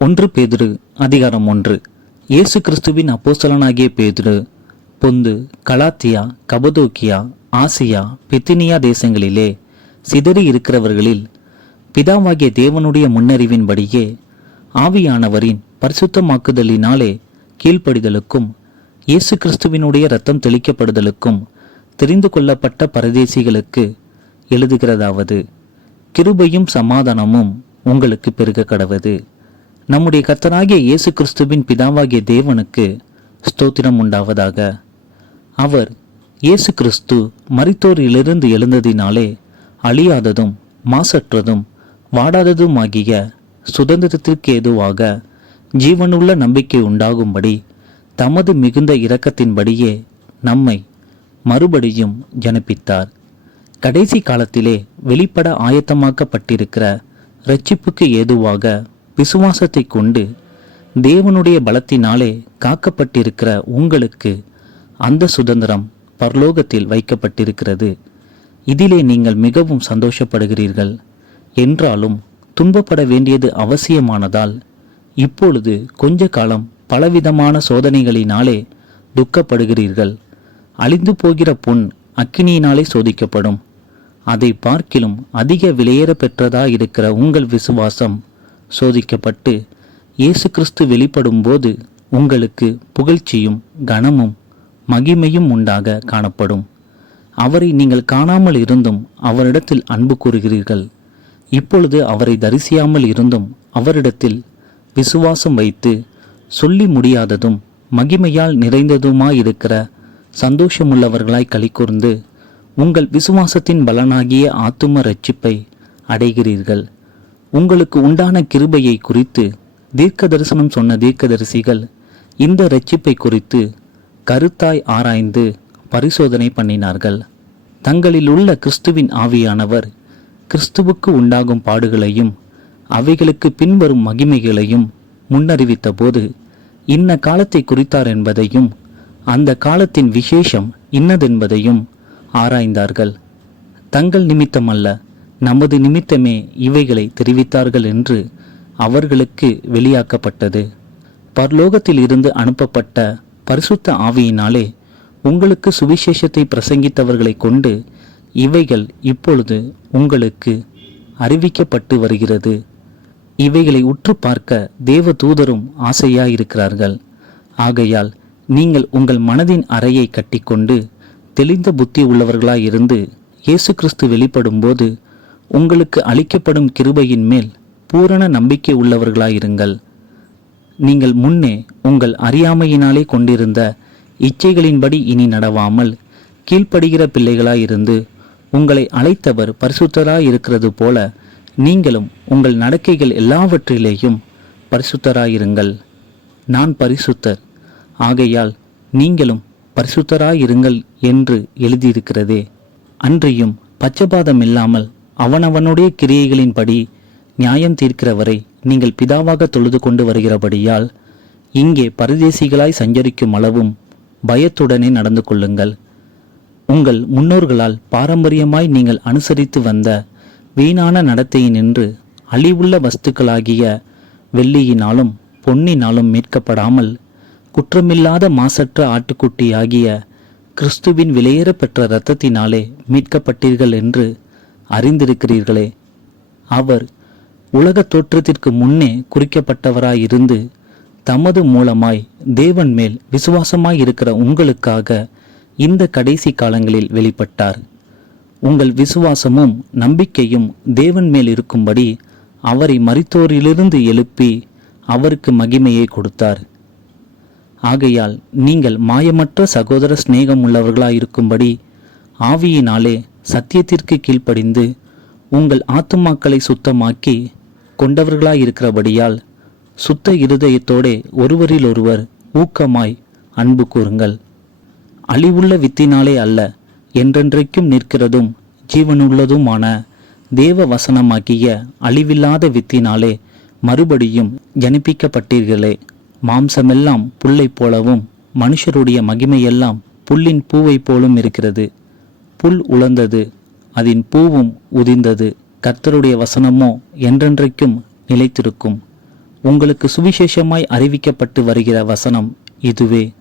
ஒன்று பேதுரு அதிகாரம் 1. இயேசு கிறிஸ்துவின் அப்போஸ்தலனாகிய பேதுரு, பொந்து, கலாத்தியா, கபதோக்கியா, ஆசியா, பித்தினியா தேசங்களிலே சிதறி இருக்கிறவர்களில் பிதாவாகிய தேவனுடைய முன்னறிவின்படியே ஆவியானவரின் பரிசுத்தமாக்குதலினாலே கீழ்ப்படிதலுக்கும் இயேசு கிறிஸ்துவினுடைய இரத்தம் தெளிக்கப்படுதலுக்கும் தெரிந்து கொள்ளப்பட்ட பரதேசிகளுக்கு எழுதுகிறதாவது, கிருபையும் சமாதானமும் உங்களுக்கு பெருக கடவது. நம்முடைய கர்த்தராகிய இயேசு கிறிஸ்துவின் பிதாவாகிய தேவனுக்கு ஸ்தோத்திரம் உண்டாவதாக. அவர் இயேசு கிறிஸ்து மரித்தோரிலிருந்து எழுந்ததினாலே அழியாததும் மாசற்றதும் வாடாததுமாகிய சுதந்திரத்திற்கு ஏதுவாக ஜீவனுள்ள நம்பிக்கை உண்டாகும்படி தமது மிகுந்த இரக்கத்தின்படியே நம்மை மறுபடியும் ஜனிப்பித்தார். கடைசி காலத்திலே வெளிப்பட ஆயத்தமாக்கப்பட்டிருக்கிற இரட்சிப்புக்கு ஏதுவாக விசுவாசத்தை கொண்டு தேவனுடைய பலத்தினாலே காக்கப்பட்டிருக்கிற உங்களுக்கு அந்த சுதந்திரம் பரலோகத்தில் வைக்கப்பட்டிருக்கிறது. இதிலே நீங்கள் மிகவும் சந்தோஷப்படுகிறீர்கள். என்றாலும் துன்பப்பட வேண்டியது அவசியமானதால் இப்பொழுது கொஞ்ச காலம் பலவிதமான சோதனைகளினாலே துக்கப்படுகிறீர்கள். அழிந்து போகிற பொன் அக்கினியினாலே சோதிக்கப்படும். அதை பார்க்கிலும் அதிக விலையேற பெற்றதாயிருக்கிற உங்கள் விசுவாசம் சோதிக்கப்பட்டு இயேசு கிறிஸ்து வெளிப்படும் போது உங்களுக்கு புகழ்ச்சியும் கனமும் மகிமையும் உண்டாக காணப்படும். அவரை நீங்கள் காணாமல் இருந்தும் அவரிடத்தில் அன்பு கூறுகிறீர்கள். இப்பொழுது அவரை தரிசியாமல் இருந்தும் அவரிடத்தில் விசுவாசம் வைத்து சொல்லி முடியாததும் மகிமையால் நிறைந்ததுமாயிருக்கிற சந்தோஷமுள்ளவர்களாய் களிகூர்ந்து உங்கள் விசுவாசத்தின் பலனாகிய ஆத்தும இரட்சிப்பை அடைகிறீர்கள். உங்களுக்கு உண்டான கிருபையை குறித்து தீர்க்க தரிசனம் சொன்ன தீர்க்கதரிசிகள் இந்த இரட்சிப்பை குறித்து கருத்தாய் ஆராய்ந்து பரிசோதனை பண்ணினார்கள். தங்களில் உள்ள கிறிஸ்துவின் ஆவியானவர் கிறிஸ்துவுக்கு உண்டாகும் பாடுகளையும் அவைகளுக்கு பின்வரும் மகிமைகளையும் முன்னறிவித்த போது இன்ன காலத்தை குறித்தார் என்பதையும் அந்த காலத்தின் விசேஷம் இன்னதென்பதையும் ஆராய்ந்தார்கள். தங்கள் நிமித்தமல்ல, நமது நிமித்தமே இவைகளை தெரிவித்தார்கள் என்று அவர்களுக்கு வெளியாக்கப்பட்டது. பரலோகத்தில் இருந்து அனுப்பப்பட்ட பரிசுத்த ஆவியினாலே உங்களுக்கு சுவிசேஷத்தை பிரசங்கித்தவர்களை கொண்டு இவைகள் இப்பொழுது உங்களுக்கு அறிவிக்கப்பட்டு வருகிறது. இவைகளை உற்று பார்க்க தேவ தூதரும் ஆசையாயிருக்கிறார்கள். ஆகையால் நீங்கள் உங்கள் மனதின் அறையை கட்டிக்கொண்டு தெளிந்த புத்தி உள்ளவர்களாயிருந்து இயேசு கிறிஸ்து வெளிப்படும் போது உங்களுக்கு அளிக்கப்படும் கிருபையின் மேல் பூரண நம்பிக்கை உள்ளவர்களாயிருங்கள். நீங்கள் முன்னே உங்கள் அறியாமையினாலே கொண்டிருந்த இச்சைகளின்படி இனி நடவாமல் கீழ்ப்படுகிற பிள்ளைகளாயிருந்து உங்களை அழைத்தவர் பரிசுத்தராயிருக்கிறது போல நீங்களும் உங்கள் நடக்கைகள் எல்லாவற்றிலேயும் பரிசுத்தராயிருங்கள். நான் பரிசுத்தர், ஆகையால் நீங்களும் பரிசுத்தராயிருங்கள் என்று எழுதியிருக்கிறதே. அன்றியும் பட்சபாதம் இல்லாமல் அவனவனுடைய கிரியைகளின்படி நியாயம் தீர்க்கிறவரை நீங்கள் பிதாவாக தொழுது கொண்டு வருகிறபடியால் இங்கே பரதேசிகளாய் சஞ்சரிக்கும் அளவும் பயத்துடனே நடந்து கொள்ளுங்கள். உங்கள் முன்னோர்களால் பாரம்பரியமாய் நீங்கள் அனுசரித்து வந்த வீணான நடத்தையினின்று அழிவுள்ள வஸ்துக்களாகிய வெள்ளியினாலும் பொன்னினாலும் மீட்கப்படாமல் குற்றமில்லாத மாசற்ற ஆட்டுக்குட்டியாகிய கிறிஸ்துவின் விலையேற பெற்ற இரத்தத்தினாலே மீட்கப்பட்டீர்கள் என்று அறிந்திருக்கிறீர்களே. அவர் உலக தோற்றத்திற்கு முன்னே குறிக்கப்பட்டவராயிருந்து தமது மூலமாய் தேவன் மேல் விசுவாசமாயிருக்கிற உங்களுக்காக இந்த கடைசி காலங்களில் வெளிப்பட்டார். உங்கள் விசுவாசமும் நம்பிக்கையும் தேவன் மேல் இருக்கும்படி அவரை மரித்தோரிலிருந்து எழுப்பி அவருக்கு மகிமையை கொடுத்தார். ஆகையால் நீங்கள் மாயமற்ற சகோதர சிநேகம் உள்ளவர்களாயிருக்கும்படி ஆவியினாலே சத்தியத்திற்கு கீழ்ப்படிந்து உங்கள் ஆத்துமாக்களை சுத்தமாக்கி கொண்டவர்களாயிருக்கிறபடியால் சுத்த இருதயத்தோடே ஒருவரிலொருவர் ஊக்கமாய் அன்பு கூறுங்கள். அழிவுள்ள வித்தினாலே அல்ல, என்றென்றைக்கும் நிற்கிறதும் ஜீவனுள்ளதுமான தேவ வசனமாகிய அழிவில்லாத வித்தினாலே மறுபடியும் ஜனிப்பிக்கப்பட்டீர்களே. மாம்சமெல்லாம் புல்லை போலவும் மனுஷருடைய மகிமையெல்லாம் புல்லின் பூவை போலும் இருக்கிறது. புல் உலர்ந்தது, அதன் பூவும் உதிர்ந்தது. கர்த்தருடைய வசனமோ என்றென்றைக்கும் நிலைத்திருக்கும். உங்களுக்கு சுவிசேஷமாய் அறிவிக்கப்பட்டு வருகிற வசனம் இதுவே.